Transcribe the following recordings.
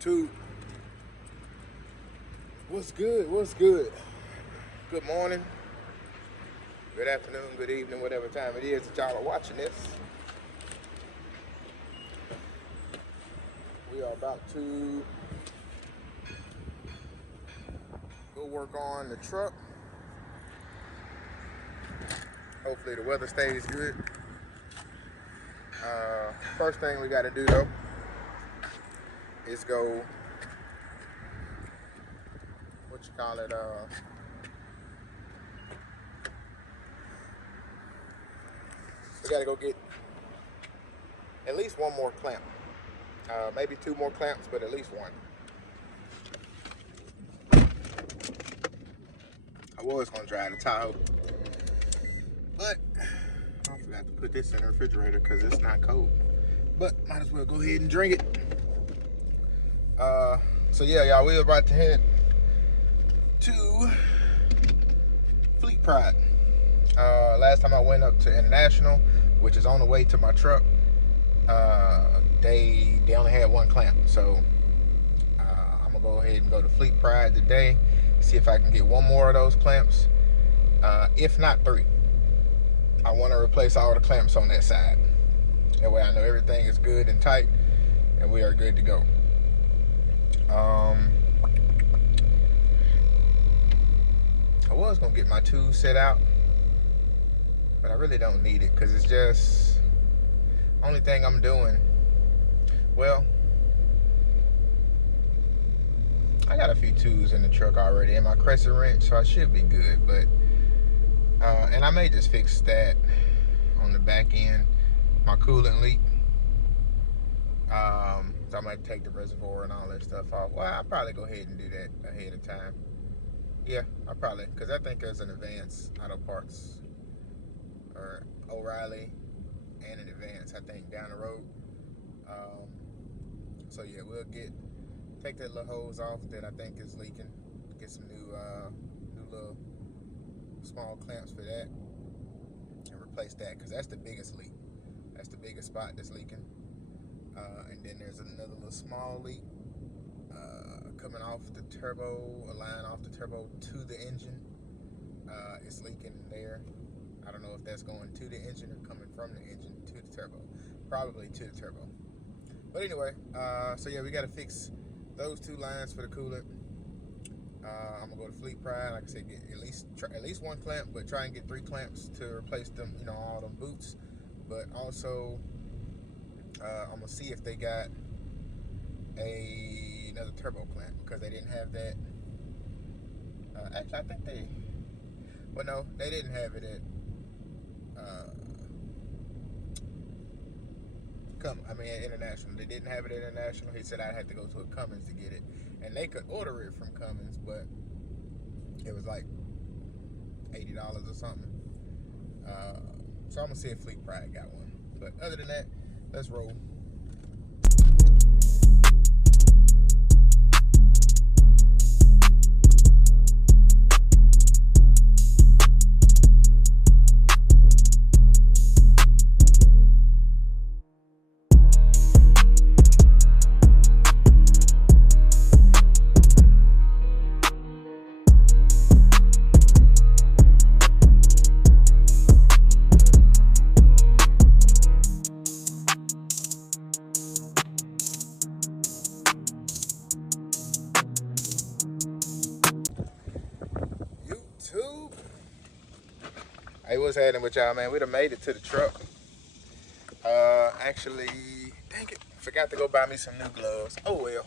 YouTube. What's good? What's good? Good morning, good afternoon, good evening, whatever time it is that y'all are watching this. We are about to go work on the truck. Hopefully the weather stays good. First thing we got to do though is go, we got to go get at least one more clamp. Maybe two more clamps, but at least one. I was going to drive the Tahoe, but I forgot to put this in the refrigerator because it's not cold. But might as well go ahead and drink it. So yeah, y'all, we're about to head to Fleet Pride. Last time I went up to International, which is on the way to my truck, they only had one clamp. So I'm gonna go ahead and go to Fleet Pride today, see if I can get one more of those clamps, if not three. I want to replace all the clamps on that side. That way I know everything is good and tight and we are good to go. I was gonna get my tools set out, but I really don't need it because it's just only thing I'm doing. Well, I got a few tools in the truck already and my crescent wrench, so I should be good. But and I may just fix that on the back end, my coolant leak. So I might take the reservoir and all that stuff off. Well, I'll probably go ahead and do that ahead of time. Yeah, I'll probably, because I think there's an Advance Auto Parts or O'Reilly and an Advance, I think, down the road. So yeah, we'll take that little hose off that I think is leaking, get some new little small clamps for that, and replace that, because that's the biggest leak. That's the biggest spot that's leaking. And then there's another little small leak coming off the turbo, a line off the turbo to the engine. It's leaking there. I don't know if that's going to the engine or coming from the engine to the turbo. Probably to the turbo. But anyway, so yeah, we got to fix those two lines for the coolant. I'm gonna go to Fleet Pride, like I said, get at least one clamp, but try and get 3 clamps to replace them, all them boots. But also, I'm gonna see if they got another turbo clamp, because they didn't have that. Actually, I think no, they didn't have it at at International. They didn't have it at International. He said I'd have to go to a Cummins to get it, and they could order it from Cummins, but it was like $80 or something. So I'm gonna see if Fleet Pride got one. But other than that, let's roll. Hey, what's happening with y'all, man? We done made it to the truck. Actually, dang it, forgot to go buy me some new gloves. Oh well.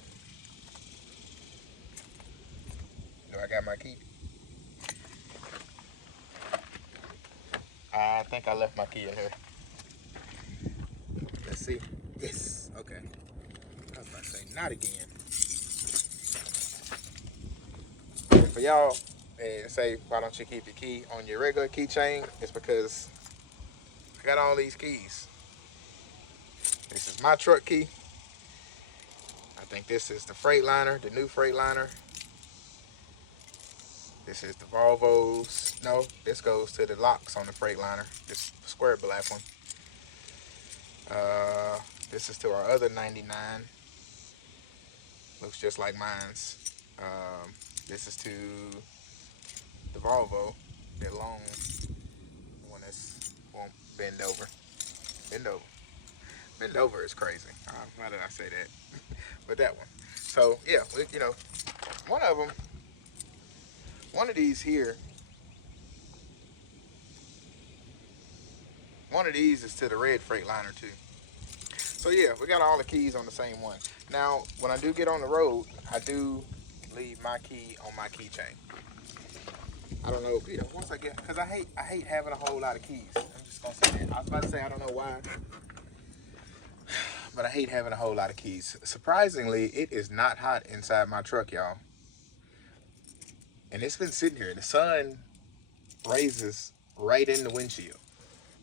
Do I got my key? I think I left my key in here. Let's see. Yes. Okay. I was about to say, not again. For y'all, say, why don't you keep the key on your regular keychain? It's because I got all these keys. This is my truck key. I think this is the Freightliner, the new Freightliner. This is the Volvo's. No, this goes to the locks on the Freightliner. This square black one. This is to our other 99. Looks just like mine's. This is to the Volvo, that long one that's won't bend over. Bend over. Bend over is crazy. Why did I say that? But that one. So yeah, you know, one of them, one of these here, one of these is to the red Freightliner too. So yeah, we got all the keys on the same one. Now, when I do get on the road, I do leave my key on my keychain. I don't know, you know, once I get, because I hate having a whole lot of keys. I'm just gonna say that. I was about to say I don't know why, but I hate having a whole lot of keys. Surprisingly, it is not hot inside my truck, y'all. And it's been sitting here. The sun raises right in the windshield.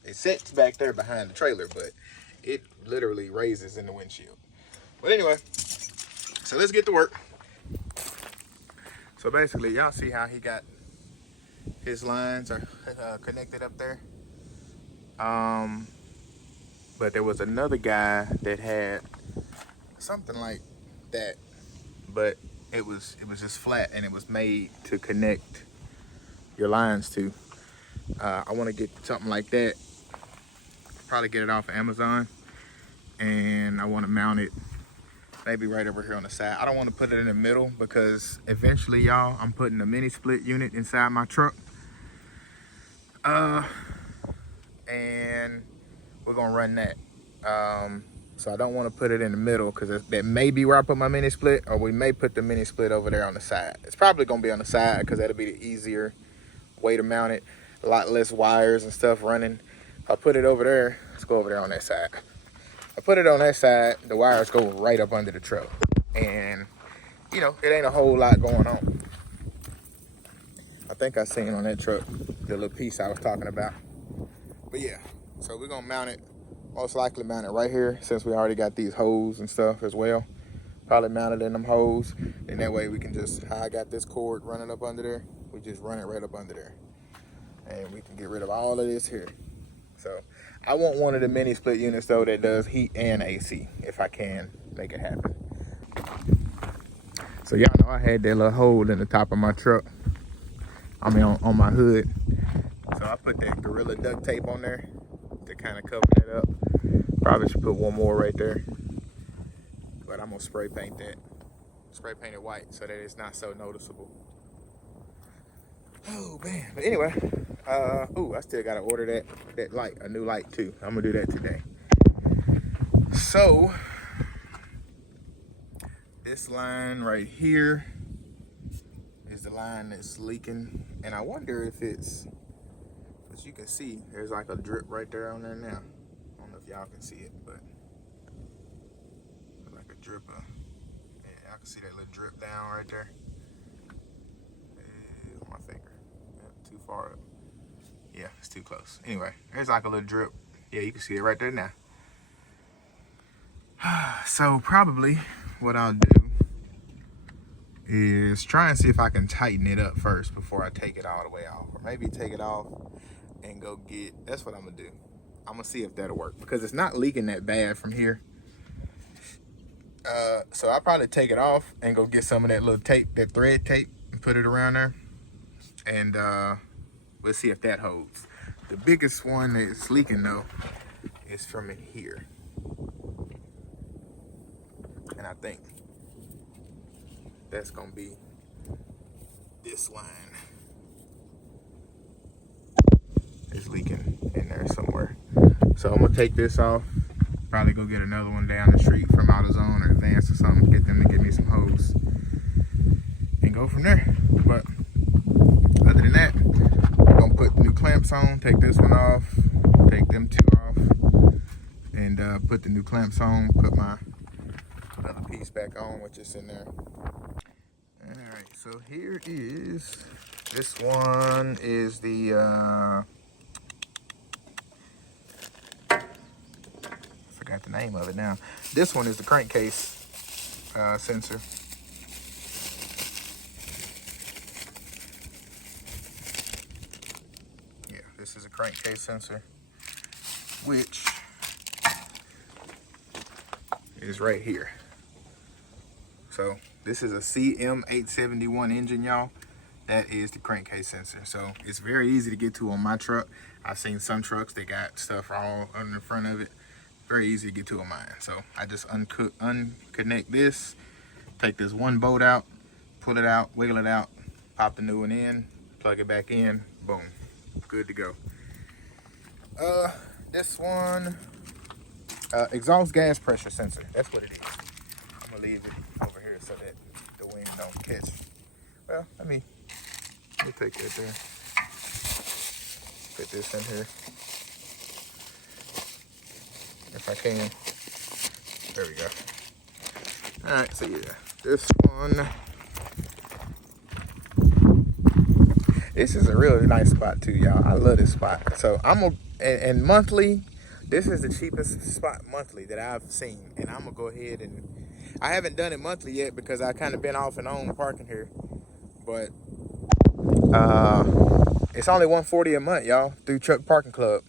It sits back there behind the trailer, but it literally raises in the windshield. But anyway, so let's get to work. So basically, y'all see how he got his lines are connected up there. But there was another guy that had something like that, but it was just flat and it was made to connect your lines to. I want to get something like that. Probably get it off of Amazon, and I want to mount it maybe right over here on the side. I don't want to put it in the middle because eventually, y'all, I'm putting a mini split unit inside my truck. And we're gonna run that. So I don't want to put it in the middle because that may be where I put my mini split, or we may put the mini split over there on the side. It's probably gonna be on the side because that'll be the easier way to mount it. A lot less wires and stuff running. If I put it over there, let's go over there on that side. I put it on that side, the wires go right up under the truck. And, you know, it ain't a whole lot going on. I think I seen on that truck the little piece I was talking about. But yeah, so we're gonna mount it, most likely mount it right here since we already got these hoses and stuff as well. Probably mount it in them hoses, and that way we can just, how I got this cord running up under there, we just run it right up under there. And we can get rid of all of this here. So I want one of the mini split units though that does heat and AC, if I can make it happen. So y'all know I had that little hole in the top of my truck. I mean on my hood. So I put that Gorilla duct tape on there to kind of cover that up. Probably should put one more right there. But I'm gonna spray paint that. Spray paint it white so that it's not so noticeable. Oh man, but anyway, I still gotta order that light, a new light too. I'm gonna do that today. So, this line right here is the line that's leaking, and I wonder if it's, as you can see, there's like a drip right there on there now. I don't know if y'all can see it, but like a drip of, yeah, I can see that little drip down right there. On my finger. Too far up. Yeah, it's too close. Anyway, there's like a little drip. Yeah, you can see it right there now. So probably what I'll do is try and see if I can tighten it up first before I take it all the way off. Or maybe take it off and go get, that's what I'm gonna do. I'm gonna see if that'll work because it's not leaking that bad from here. So I'll probably take it off and go get some of that little tape, that thread tape, and put it around there. And we'll see if that holds. The biggest one that's leaking though is from in here. And I think that's gonna be this line. It's leaking in there somewhere. So I'm gonna take this off, probably go get another one down the street from AutoZone or Advance or something, get them to give me some hose and go from there. But other than that, we're gonna put new clamps on, take this one off, take them two off, and put the new clamps on, put my other piece back on, which is in there. Alright, so here is, this one is the, forgot the name of it now. This one is the crankcase sensor. Yeah, this is a crankcase sensor, which is right here. So this is a CM871 engine, y'all. That is the crankcase sensor. So it's very easy to get to on my truck. I've seen some trucks that got stuff all on the front of it. Very easy to get to on mine. So I just unconnect this, take this one bolt out, pull it out, wiggle it out, pop the new one in, plug it back in, boom, good to go. This one, exhaust gas pressure sensor. That's what it is. I'm gonna leave it over here so that the wind don't catch. Well, let me take that there. Put this in here if I can. There we go. All right, so yeah, this one. This is a really nice spot too, y'all. I love this spot. So and monthly, this is the cheapest spot monthly that I've seen. And I'm gonna go ahead and, I haven't done it monthly yet because I kind of been off and on parking here. But it's only $140 a month, y'all, through Truck Parking Club.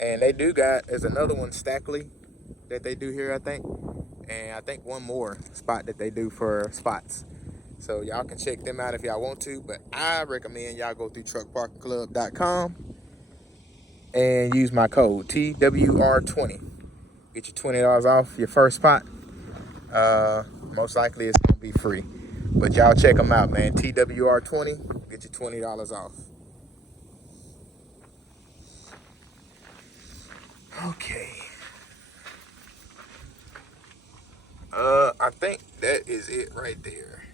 And they do there's another one, Stackley, that they do here, I think. And I think one more spot that they do for spots. So y'all can check them out if y'all want to, but I recommend y'all go through truckparkingclub.com and use my code TWR20. Get you $20 off your first spot. Most likely it's gonna be free, but y'all check them out, man. TWR20, get you $20 off. Okay. I think that is it right there.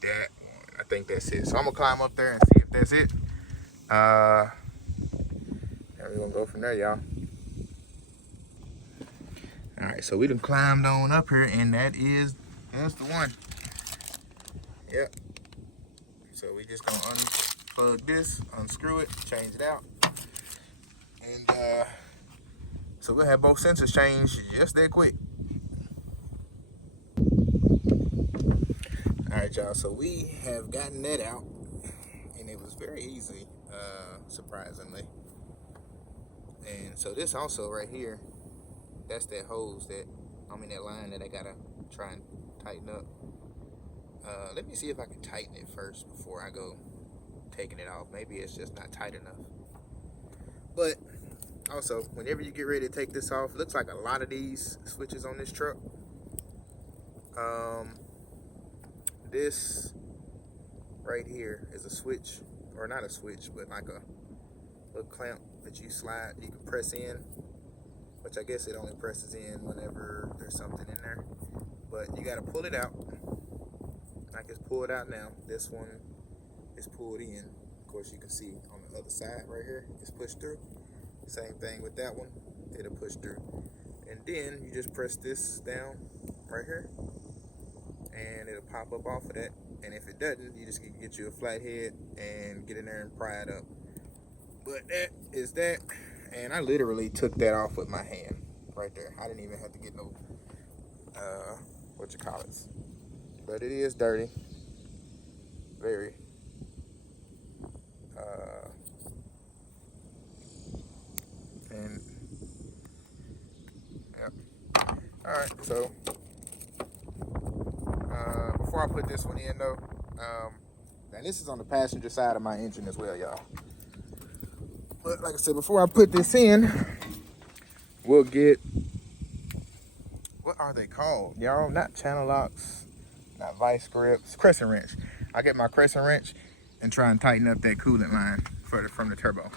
That one, I think that's it. So I'm gonna climb up there and see if that's it. And we're gonna go from there, y'all. All right, so we done climbed on up here, and that's the one. Yep. So we just gonna unplug this, unscrew it, change it out, and so we'll have both sensors changed just that quick. All right, y'all, so we have gotten that out, and it was very easy, surprisingly. And so this also right here, that's that hose that line that I gotta try and tighten up. Let me see if I can tighten it first before I go taking it off. Maybe it's just not tight enough. But also, whenever you get ready to take this off, looks like a lot of these switches on this truck. This right here is a switch, or not a switch, but like a little clamp that you slide, you can press in, which I guess it only presses in whenever there's something in there. But you gotta pull it out. I can pull it out now. This one is pulled in. Of course, you can see on the other side right here, it's pushed through. Same thing with that one, it'll push through. And then you just press this down right here, and it'll pop up off of that. And if it doesn't, you just get you a flathead and get in there and pry it up. But that is that. And I literally took that off with my hand right there. I didn't even have to get no but it is dirty, very. And yep. All right, so before I put this one in though, and this is on the passenger side of my engine as well, y'all. But like I said, before I put this in, we'll get, what are they called, y'all? Not channel locks, not vice grips, crescent wrench. I get my crescent wrench and try and tighten up that coolant line from the turbo.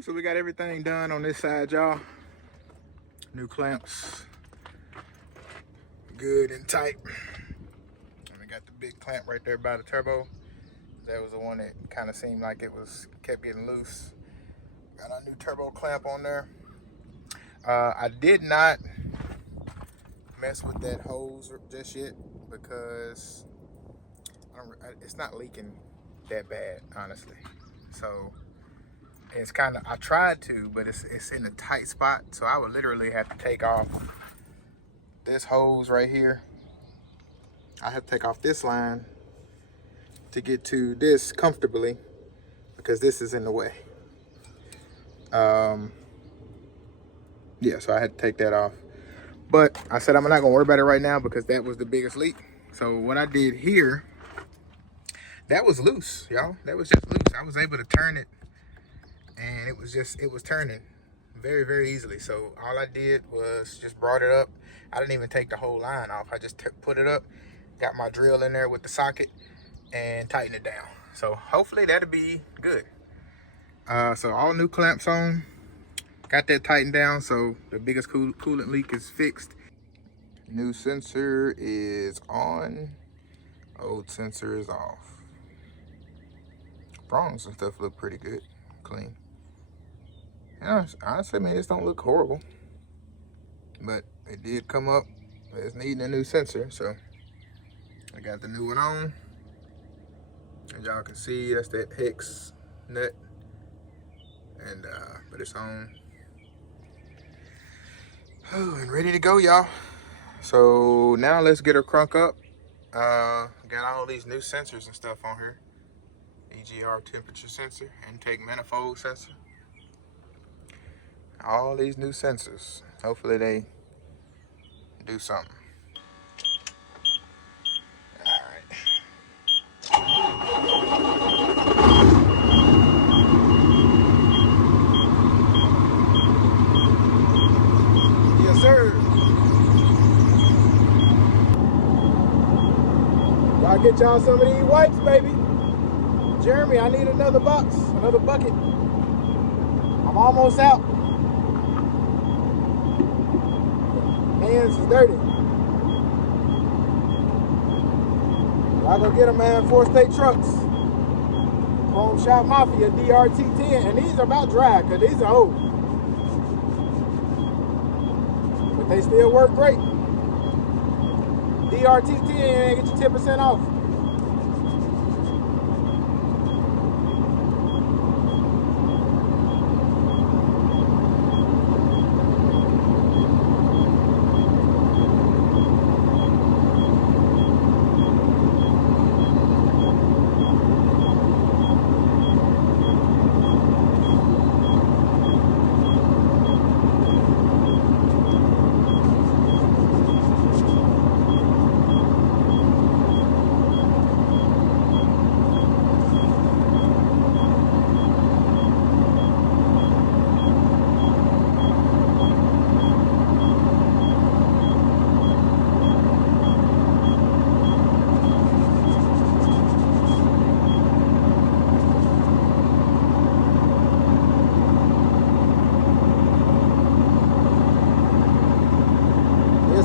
So we got everything done on this side, y'all. New clamps, good and tight. And we got the big clamp right there by the turbo. That was the one that kind of seemed like it kept getting loose. Got our new turbo clamp on there. I did not mess with that hose just yet because it's not leaking that bad, honestly. So it's kind of, I tried to, but it's in a tight spot. So I would literally have to take off this hose right here. I have to take off this line to get to this comfortably because this is in the way. Yeah, so I had to take that off. But I said I'm not gonna worry about it right now because that was the biggest leak. So what I did here, that was loose, y'all. That was just loose. I was able to turn it and it was turning very, very easily. So all I did was just brought it up. I didn't even take the whole line off. I just put it up, got my drill in there with the socket and tightened it down. So hopefully that'll be good. So all new clamps on, got that tightened down. So the biggest coolant leak is fixed. New sensor is on, old sensor is off. Prongs and stuff look pretty good, clean. Yeah, honestly, man, this don't look horrible. But it did come up as needing a new sensor, so I got the new one on. As y'all can see, that's that hex nut. And but it's on. Oh, and ready to go, y'all. So now let's get her crunk up. Got all these new sensors and stuff on here. EGR temperature sensor, intake manifold sensor. All these new sensors. Hopefully they do something. All right. Yes, sir. Y'all get y'all some of these wipes, baby. Jeremy, I need another box, another bucket. I'm almost out. Hands is dirty. Y'all go get them, man. 4-state trucks. Chrome Shop Mafia DRT10. And these are about dry, because these are old. But they still work great. DRT10, get you 10% off.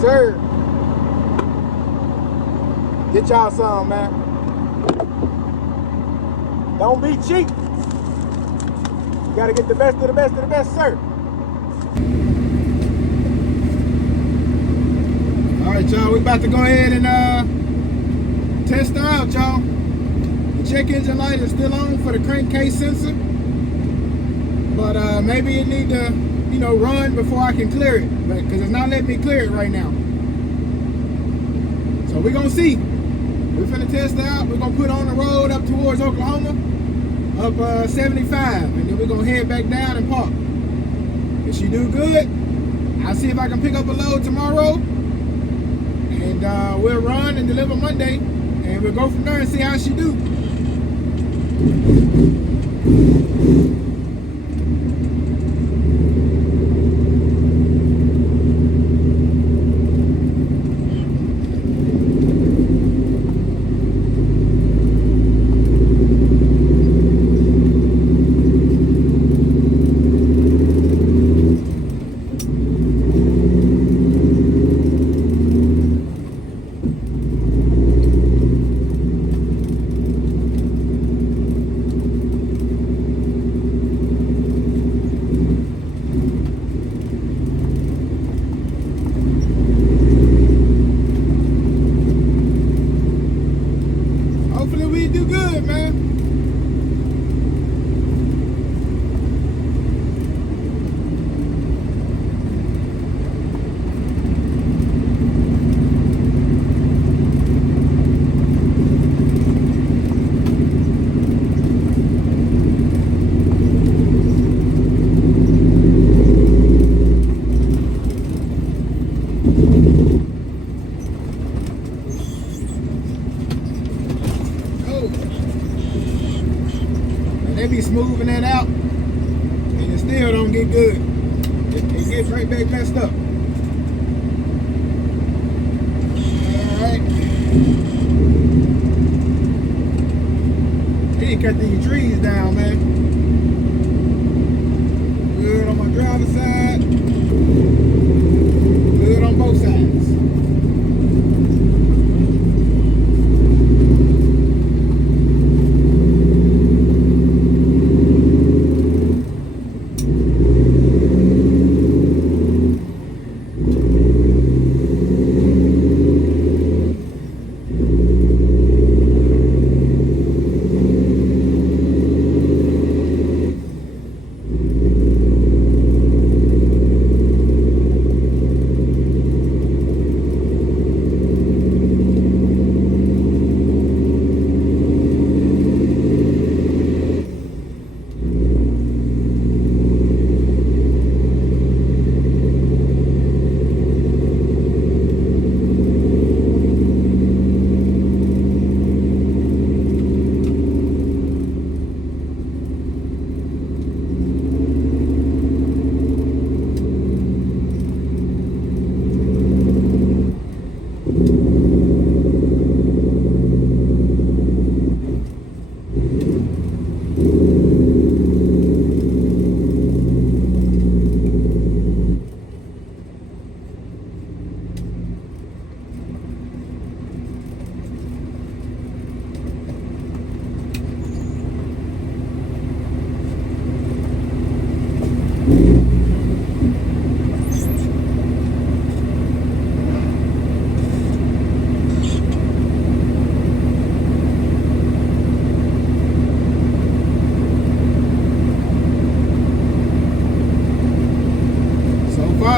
Sir, get y'all some, man. Don't be cheap. You gotta get the best of the best of the best, sir. All right, y'all, we about to go ahead and test her out, y'all. The check engine light is still on for the crankcase sensor, but maybe it need to, you know, run before I can clear it, because it's not letting me clear it right now. So we're gonna see. We're finna test it out. We're gonna put on the road up towards Oklahoma, up 75, and then we're gonna head back down and park. If she do good, I'll see if I can pick up a load tomorrow, and we'll run and deliver Monday, and we'll go from there and see how she do. smoothing that out, and it still don't get good. It gets right back messed up. Alright. They didn't cut these trees down, man. Good on my driver's side. Good on both sides.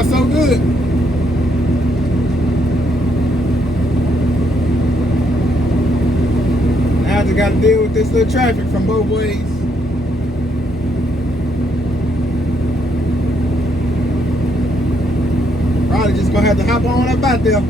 So good. Now I just got to deal with this little traffic from both ways. Probably just gonna have to hop on up out there.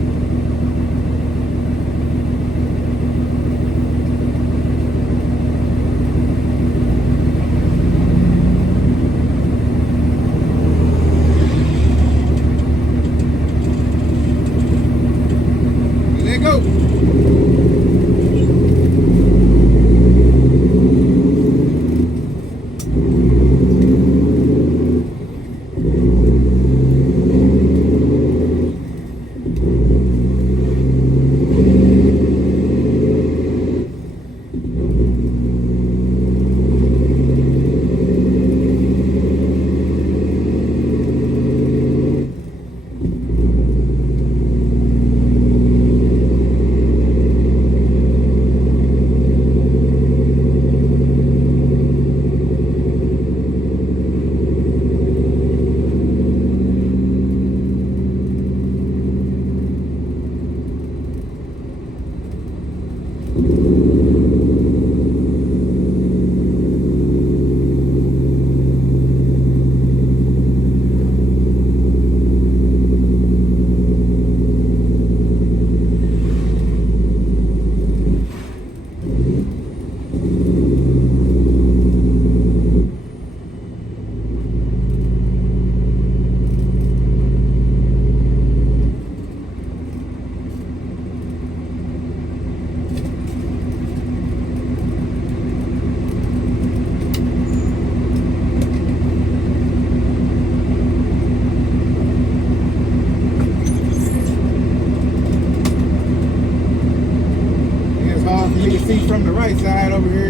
See from the right side over here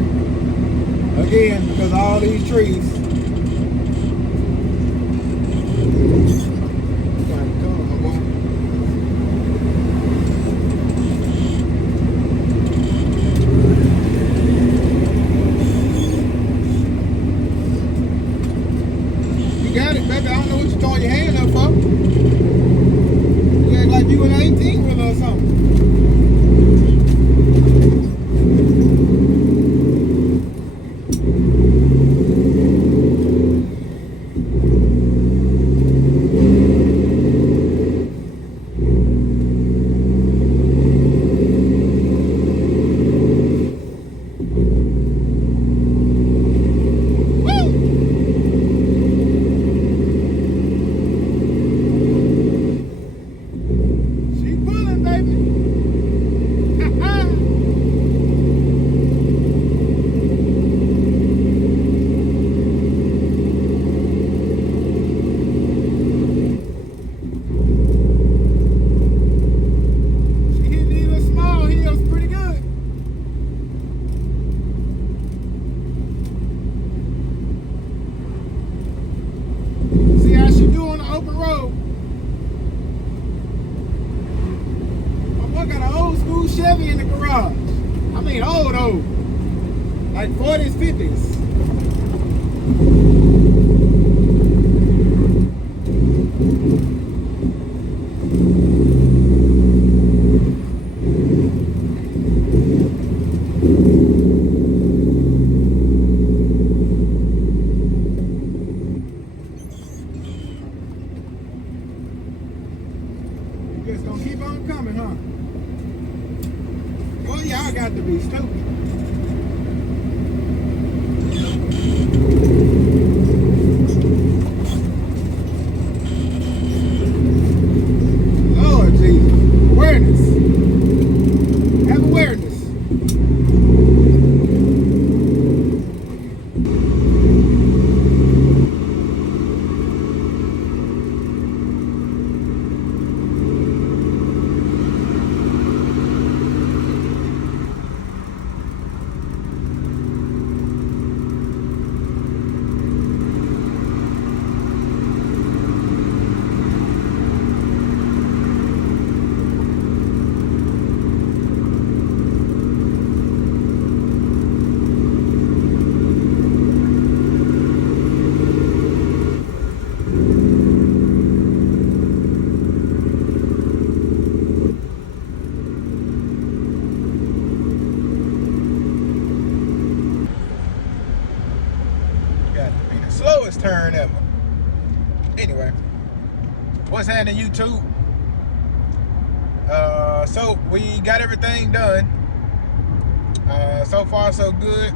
again because of all these trees. You got it, baby. I don't know what you're throwing your hand up for. You act like you an 18-wheeler or something. ain't old though. Like 40s, 50s. Just gonna keep on coming, huh? Well, y'all got to be stupid. Lord Jesus. Awareness. Have awareness. Slowest turn ever. Anyway, what's happening, YouTube? So we got everything done. So far so good.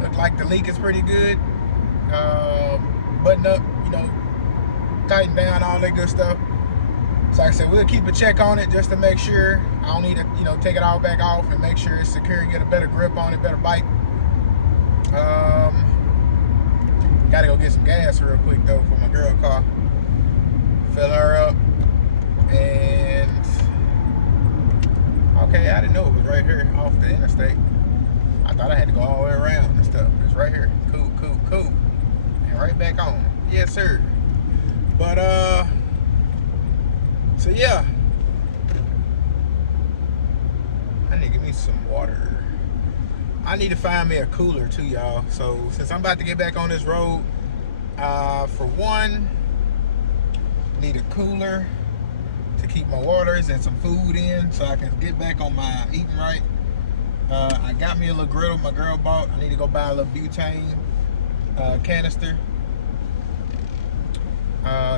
Look like the leak is pretty good. Button up, you know, tighten down, all that good stuff. So like I said, we'll keep a check on it just to make sure. I don't need to, you know, take it all back off and make sure it's secure and get a better grip on it, better bite. Gotta go get some gas real quick though for my girl car. Fill her up. And okay, I didn't know it was right here off the interstate. I thought I had to go all the way around and stuff. It's right here. Cool, cool, cool. And right back on. Yes, sir. But so yeah. I need to get me some water. I need to find me a cooler too, y'all. So since I'm about to get back on this road, for one, need a cooler to keep my waters and some food in so I can get back on my eating right. I got me a little griddle my girl bought. I need to go buy a little butane canister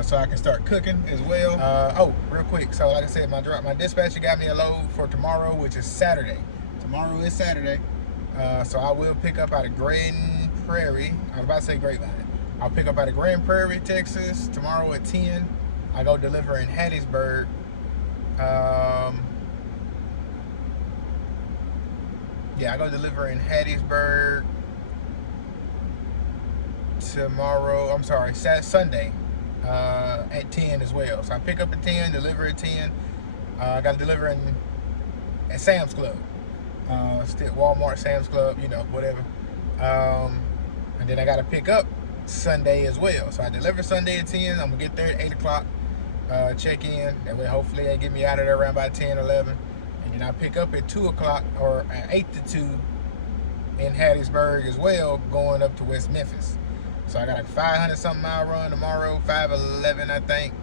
so I can start cooking as well. Oh, real quick. So like I said, my dispatcher got me a load for tomorrow, which is Saturday. Tomorrow is Saturday. So I will pick up out of Grand Prairie. I was about to say Grapevine. I'll pick up out of Grand Prairie, Texas tomorrow at 10. I go deliver in Hattiesburg. Yeah, I go deliver in Hattiesburg tomorrow. I'm sorry, Sunday at 10 as well. So I pick up at 10, deliver at 10. I got to deliver at Sam's Club. Still Walmart, Sam's Club, you know, whatever. And then I got to pick up Sunday as well. So I deliver Sunday at 10. I'm going to get there at 8 o'clock, check in. That way, hopefully, they get me out of there around about 10, 11. And then I pick up at 2 o'clock or at 8 to 2 in Hattiesburg as well, going up to West Memphis. So I got a 500-something mile run tomorrow, 511, I think,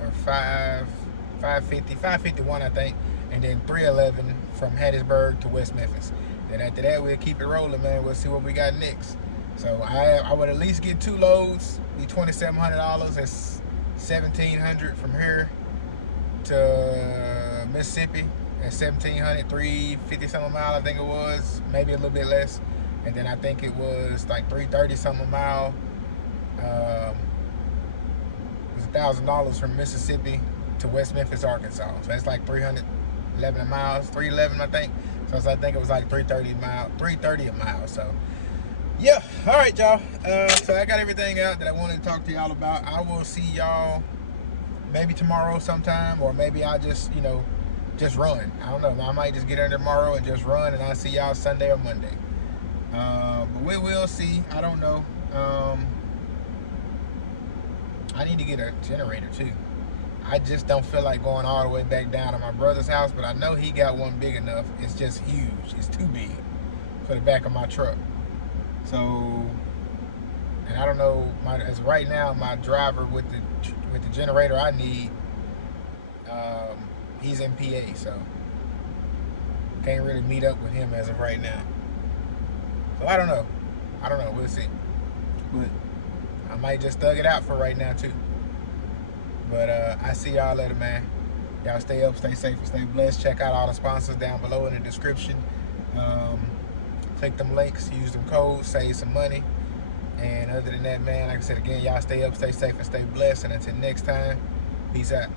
or 551, I think. And then 311 from Hattiesburg to West Memphis. Then after that, we'll keep it rolling, man. We'll see what we got next. So I would at least get 2 loads, be $2,700. That's $1,700 from here to Mississippi. That's $1,700, 350 something a mile, I think it was, maybe a little bit less. And then I think it was like 330 something a mile. It was $1,000 from Mississippi to West Memphis, Arkansas. So that's like 311 miles, 311 I think. So I think it was like 330 a mile. So yeah, all right, y'all. So I got everything out that I wanted to talk to y'all about. I will see y'all maybe tomorrow sometime, or maybe I just, you know, just run. I don't know. I might just get in tomorrow and just run, and I'll see y'all Sunday or Monday. But we will see. I don't know. I need to get a generator too. I just don't feel like going all the way back down to my brother's house, but I know he got one big enough. It's just huge. It's too big for the back of my truck. So, and I don't know, as right now, my driver with the generator I need, he's in PA, so can't really meet up with him as of right now. So I don't know. We'll see. But I might just thug it out for right now too. But I see y'all later, man. Y'all stay up, stay safe, and stay blessed. Check out all the sponsors down below in the description. Click them links, use them codes, save some money. And other than that, man, like I said again, y'all stay up, stay safe, and stay blessed. And until next time, peace out.